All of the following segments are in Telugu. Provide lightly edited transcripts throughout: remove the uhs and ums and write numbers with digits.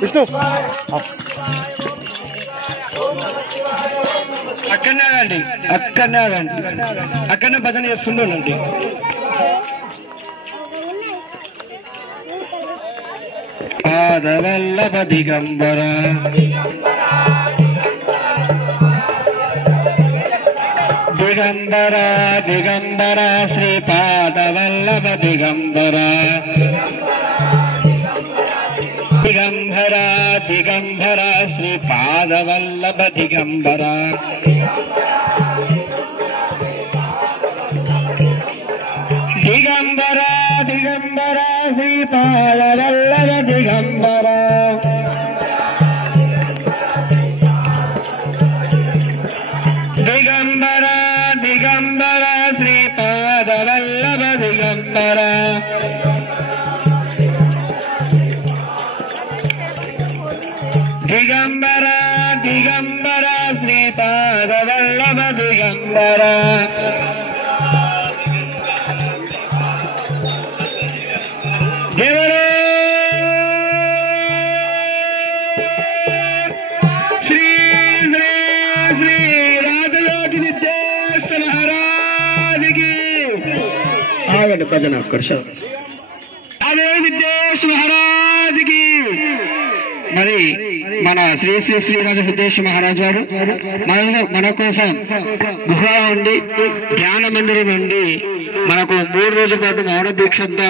విష్ణు అక్కడనే ఆగండి, అక్కడనే ఆగండి, అక్కడనే భజన చేస్తుండండి. పాదవల్లభ దిగంబర దిగంబర దిగంబర శ్రీపాదవల్లభ దిగంబర దిగంబర దిగంబర శ్రీపాదవల్లభ దిగంబర దిగంబర దిగంబర శ్రీపాదవల్లభ దిగంబర దిగంబర దిగంబర శ్రీపాదవల్లభ దిగంబర దిగంబర దిగంబర శ్రీపాదవల్లభ దిగంబర జయ శ్రీ శ్రీ శ్రీ రాజయోగి విద్యేశ మహారాజుకి ఆగండి భజన ఒక్కరు అదే విద్యేశ మహారాజుకి. మరి మన శ్రీ శ్రీ శ్రీ రాజ సిద్ధేశ్ మహారాజు గారు మన కోసం గుహ ఉండి ధ్యాన మందిరం ఉండి మనకు 3 రోజుల పాటు మౌన దీక్షతో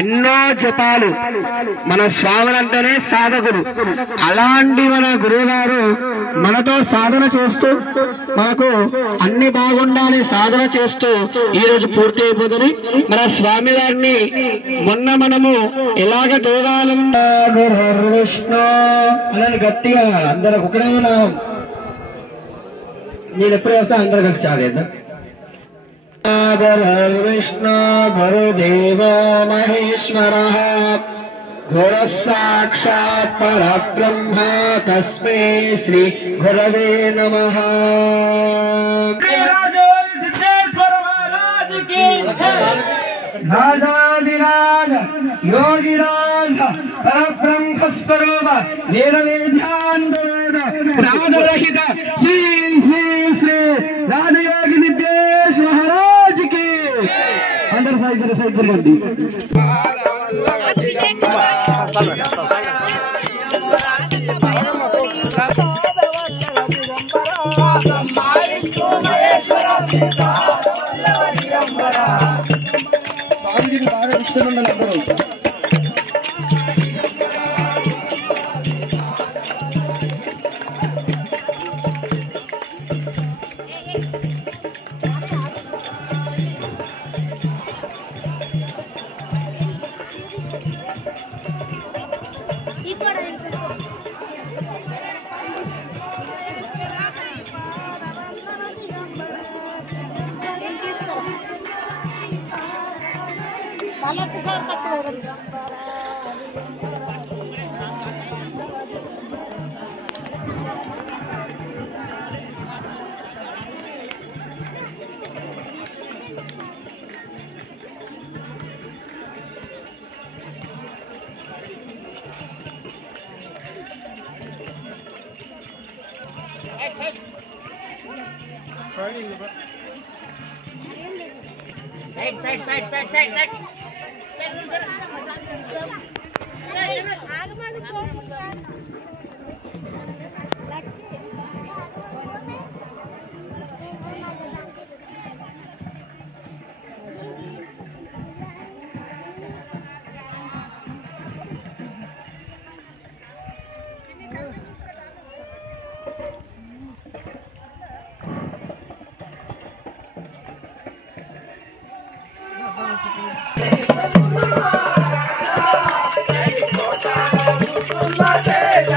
ఎన్నో జపాలు, మన స్వాములంటేనే సాధకుడు. అలాంటి మన గురువు గారు మనతో సాధన చేస్తూ మనకు అన్ని బాగుండాలి సాధన చేస్తూ ఈ రోజు పూర్తి అయిపోతుంది. మన స్వామి వారిని మొన్న మనము ఎలాగ దోగాలం విష్ణు అలాని గట్టిగా అందరూ ఒకటే నామం. నేను ఎప్పుడు వస్తా అందరు కలిసి చాలేద్దాం. విష్ణు గురుదేవో మహేశ్వర గురు సాక్షాత్ పరబ్రహ్మ తస్మై శ్రీ గురవే నమః. రాజాదిరాజ యోగిరాజ పరబ్రహ్మ స్వరూప వేదవేద్యాంతవేద రాజరహిత శ్రీ శ్రీ శ్రీ రాజయోగి విద్యేశ మహారాజుకి అందరు సైకిల్ సైకిల్ స్వామిజీకి బాగా ఇష్టం ఉండాలి అందరూ. Hey!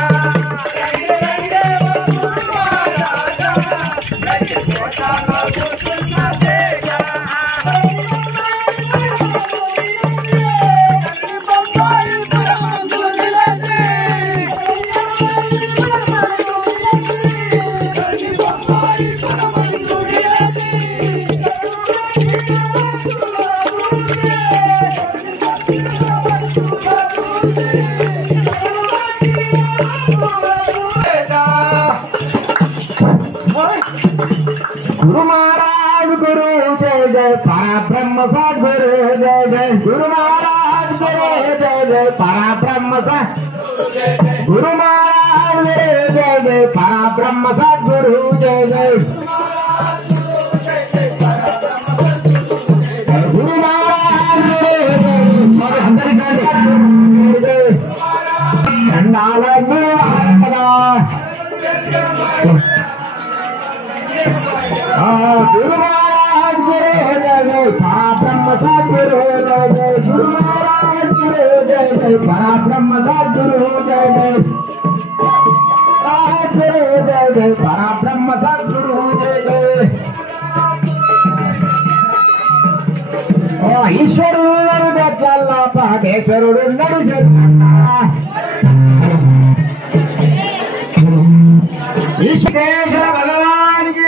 सद्गुरु जय जय गुरु महाराज गुरु जय जय पराब्रह्म गुरु महाराज जय जय पराब्रह्म सद्गुरु जय जय गुरु महाराज गुरु महाराज गुरु जय जय पराब्रह्म सद्गुरु जय जय गुरु महाराज गुरु जय जय पराब्रह्म सद्गुरु जय जय गुरु जय जय पराब्रह्म सद्गुरु जय जय ఈశ్వరుడు గట్లల్లా పరమేశ్వరుడు ఈశ్వరేశ్వర భగవానికి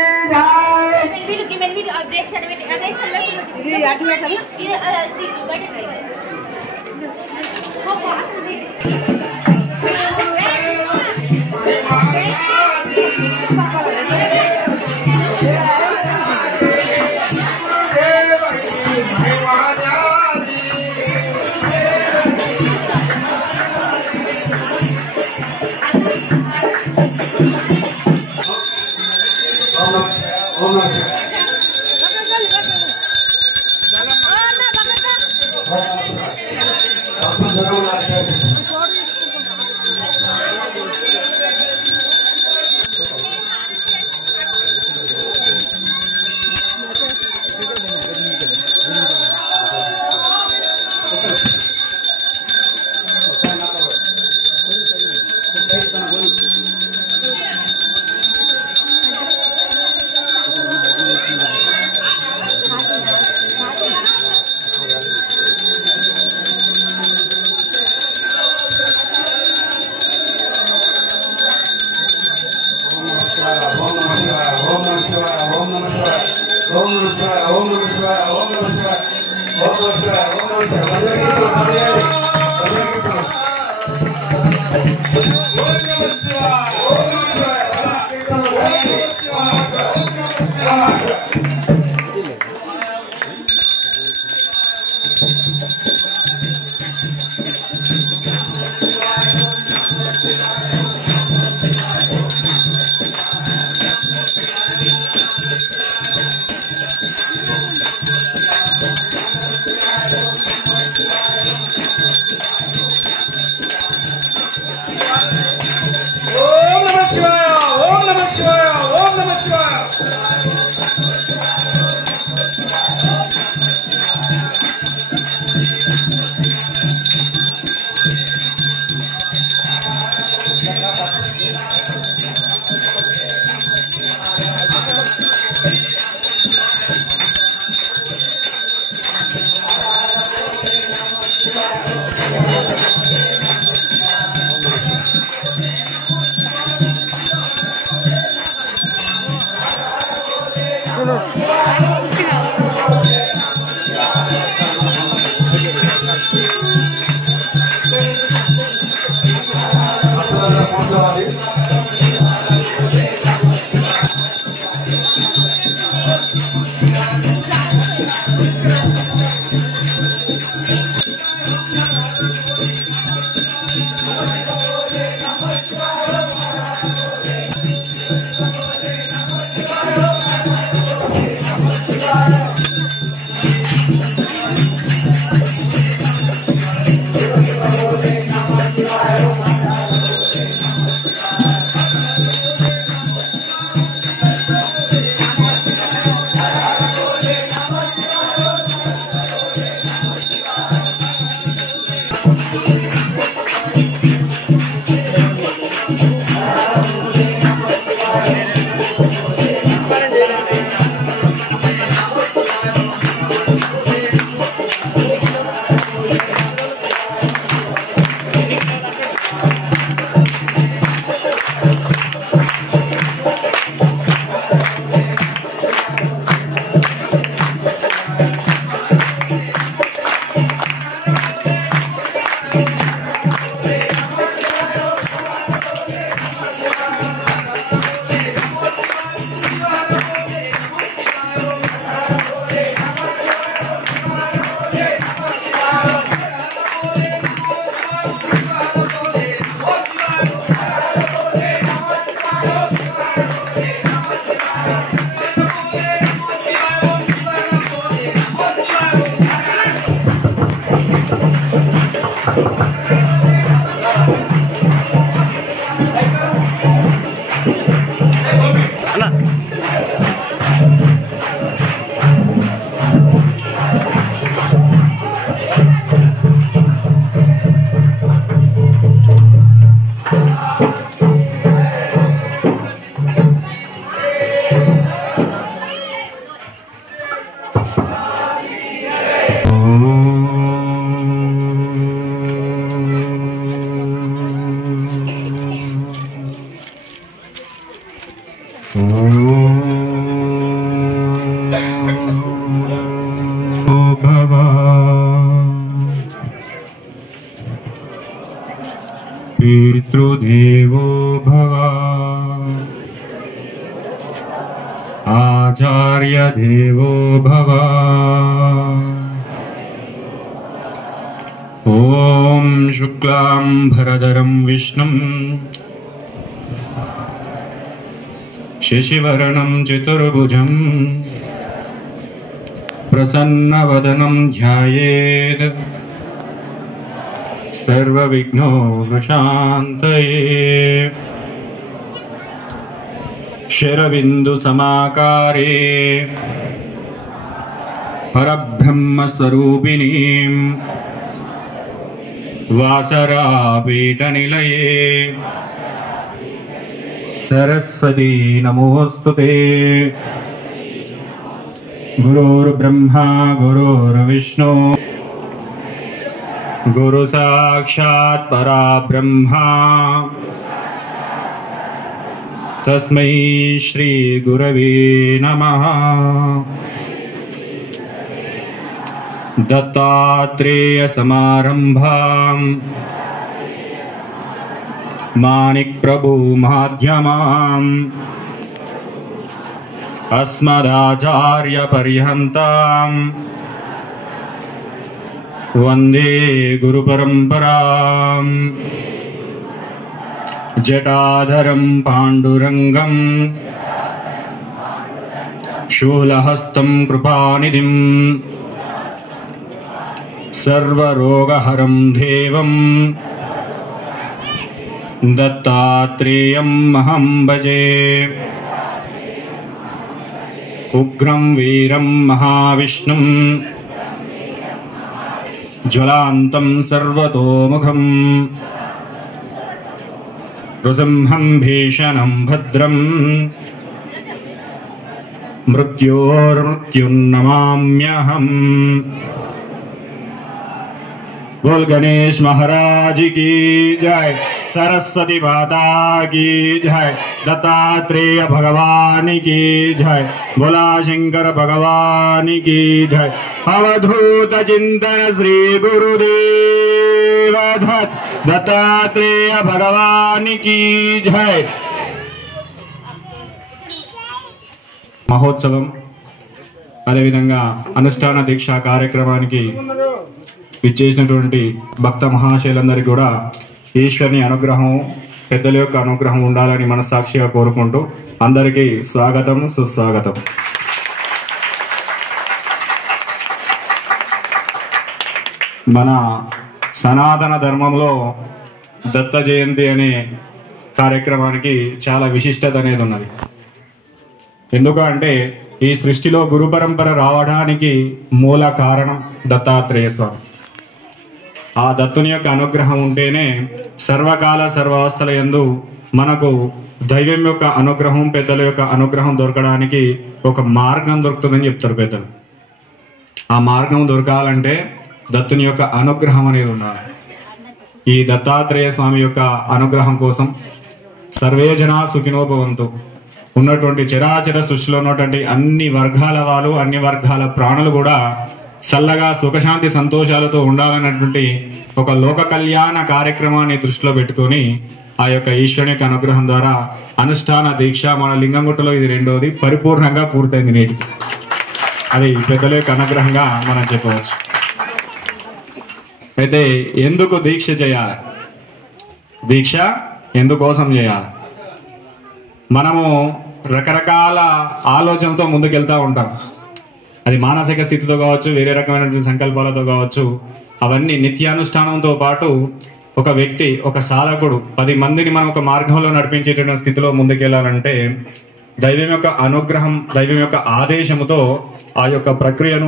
पितृदेवो भव आचार्यदेवो भव ॐ शुक्लां भरधरं विष्णुं शशिवर्णं चतुर्भुजं प्रसन्नवदनं ध्यायेत् सर्वविघ्नोपशान्तये शरबिन्दुसमाकारे परब्रह्मस्वरूपिणीं वासरापीठनिलये सरस्वती नमोऽस्तुते। गुरुर्ब्रह्मा गुरुर्विष्णु गुरु साक्षात् पराब्रह्मा तस्मै श्री गुरवे नमः। दत्तात्रेय समारंभां माणिक प्रभु माध्यमाम् अस्मदाचार्य पर्यन्ताम् वंदे गुरु परंपराम्। जटाधरं पांडुरंगं शूलहस्तं कृपानिधिं सर्वरोगहरं देवं दत्तात्रेयं अहं भजे। उग्रं वीरं महाविष्णुं ज्वलान्तं सर्वतोमुखं नृसिंहं भीषणं भद्रं मृत्योर्मृत्युन्नमाम्यहम्। बोल गणेश महाराज की जय, सरस्वती माता की जय, दत्तात्रेय भगवान की जय, बोला शंकर भगवान की जय। अवधूत चिंतन श्री गुरुदेव दत्तात्रेय भगवान की जय। మహోత్సవం అదేవిధంగా అనుష్ఠాన దీక్ష కార్యక్రమానికి విచ్చేసినటువంటి భక్త మహాశయులందరికీ కూడా ఈశ్వరుని అనుగ్రహం, పెద్దల యొక్క అనుగ్రహం ఉండాలని మనస్సాక్షిగా కోరుకుంటూ అందరికీ స్వాగతం, సుస్వాగతం. మన సనాతన ధర్మంలో దత్త జయంతి అనే కార్యక్రమానికి చాలా విశిష్టత అనేది ఉన్నది. ఎందుకంటే ఈ సృష్టిలో గురు పరంపర రావడానికి మూల కారణం దత్తాత్రేయ స్వామి. ఆ దత్తుని యొక్క అనుగ్రహం ఉంటేనే సర్వకాల సర్వావస్థల యందు మనకు దైవం యొక్క అనుగ్రహం, పెద్దల యొక్క అనుగ్రహం దొరకడానికి ఒక మార్గం దొరుకుతుందని చెప్తారు పెద్దలు. ఆ మార్గం దొరకాలంటే దత్తుని యొక్క అనుగ్రహం అనేది ఉండాలి. ఈ దత్తాత్రేయ స్వామి యొక్క అనుగ్రహం కోసం సర్వే జనా సుఖినో భవంతు, ఉన్నటువంటి చరాచర సృష్టిలో ఉన్నటువంటి అన్ని వర్గాల వారు, అన్ని వర్గాల ప్రాణులు కూడా చల్లగా సుఖశాంతి సంతోషాలతో ఉండాలన్నటువంటి ఒక లోక కళ్యాణ కార్యక్రమాన్ని దృష్టిలో పెట్టుకొని ఆ యొక్క ఈశ్వరుని యొక్క అనుగ్రహం ద్వారా అనుష్ఠాన దీక్ష మన లింగంగుట్టలో ఇది రెండోది పరిపూర్ణంగా పూర్తయింది నేటికి. అది పెద్దల యొక్క అనుగ్రహంగా మనం చెప్పవచ్చు. అయితే ఎందుకు దీక్ష చేయాలి, దీక్ష ఎందుకోసం చేయాలి? మనము రకరకాల ఆలోచనతో ముందుకెళ్తూ ఉంటాం. అది మానసిక స్థితితో కావచ్చు, వేరే రకమైనటువంటి సంకల్పాలతో కావచ్చు. అవన్నీ నిత్యానుష్ఠానంతో పాటు ఒక వ్యక్తి, ఒక సాధకుడు 10 మందిని మనం ఒక మార్గంలో నడిపించేటువంటి స్థితిలో ముందుకెళ్ళాలంటే దైవం యొక్క అనుగ్రహం, దైవం యొక్క ఆదేశముతో ఆ యొక్క ప్రక్రియను